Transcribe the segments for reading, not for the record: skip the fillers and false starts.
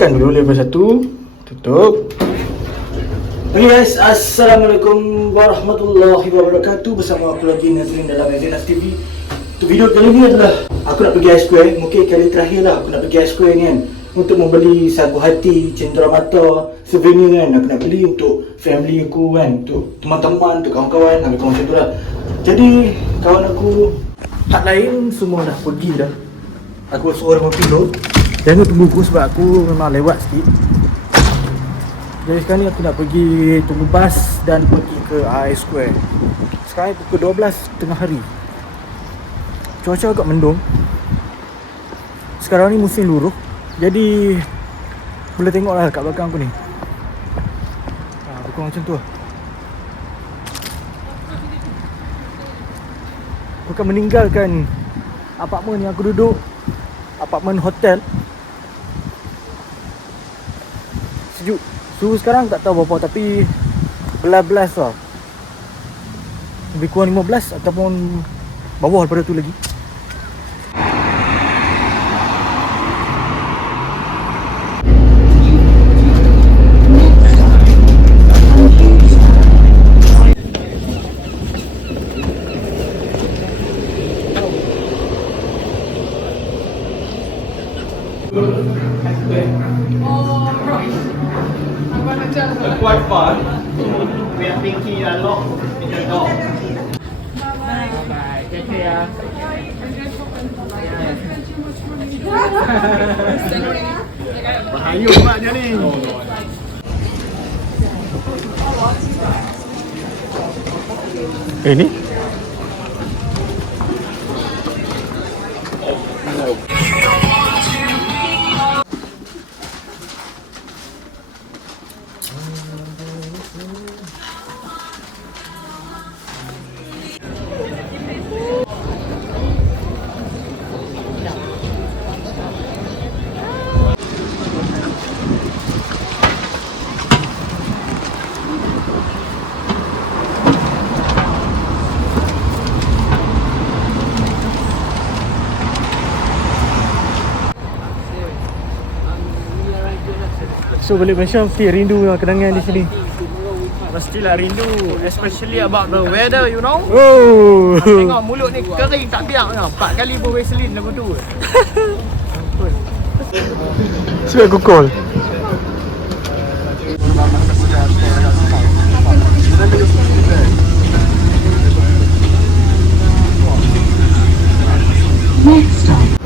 tekan dulu level 1. Tutup. Okay guys, Assalamualaikum warahmatullahi wabarakatuh. Bersama aku lagi Nazrin dalam Nazrin TV. Untuk video kali ni adalah aku nak pergi Ice Square. Mungkin kali terakhir lah aku nak pergi Ice Square ni kan, untuk membeli sagu hati, cenderamata, souvenir kan. Aku nak beli untuk family aku kan, untuk teman-teman, untuk kawan-kawan, ambil kawan macam tu lah. Jadi kawan aku hak lain semua dah pergi dah. Aku suruh orang tidur. Jangan tunggu aku sebab aku memang lewat sikit. Jadi sekarang ni aku nak pergi tunggu bas dan pergi ke Ice Square. Sekarang pukul 12 tengah hari. Cuaca agak mendung. Sekarang ni musim luruh. Jadi boleh tengoklah kat belakang aku ni. Bukan macam tu lah. Aku akan meninggalkan apartmen yang aku duduk. Apartmen hotel. Sejuk. Suhu sekarang tak tahu berapa, tapi belas-belas lah. Lebih kurang 15 ataupun bawah daripada tu lagi. Quite fun. We are thinking a lot in the dog. Bye. Take care. Bahaya maknya ni. Ini? So balik Malaysia mesti rindu kenangan di sini. Mestilah rindu, especially about the weather, you know. Oh. Tengok mulut ni kering tak biak tau. 4 kali berweselin lagu tu. Sebab aku call. Next stop.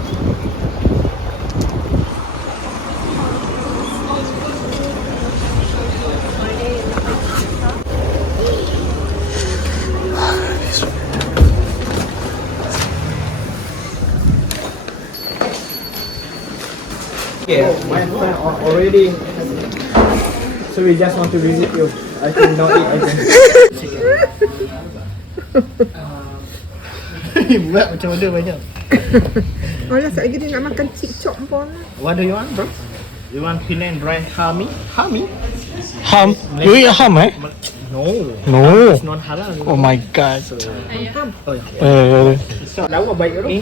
Yeah, my friend already. So we just want to visit you. I think not eat again. Buat macam mana banyak. Alah, sekejap lagi dia nak makan cip-cop pun. What do you want, bro? You want Penang dry hami? Hami? Ham? You eat ham eh? No. No. It's not halal. Oh my god. Oh ya. So, Lawa baik tu.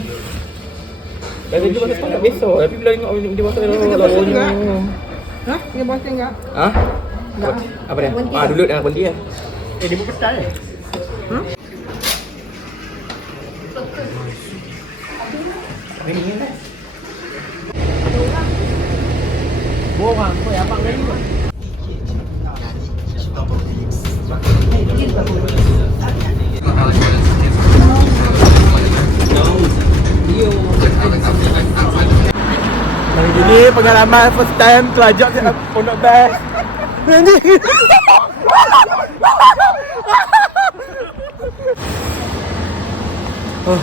Dari dia pasal sekolah besok. Tapi bila tengok dia pasal enggak? Hah? Dia bosan enggak? Ha? Enggak. Apa dia? Dulu dengan berhenti lah. Dia berpetai. Hah? Ini ni. Borang kau abang lagi tu. Hari ini pengalaman first time terajak ke Pondok Best. Nanti. Oh.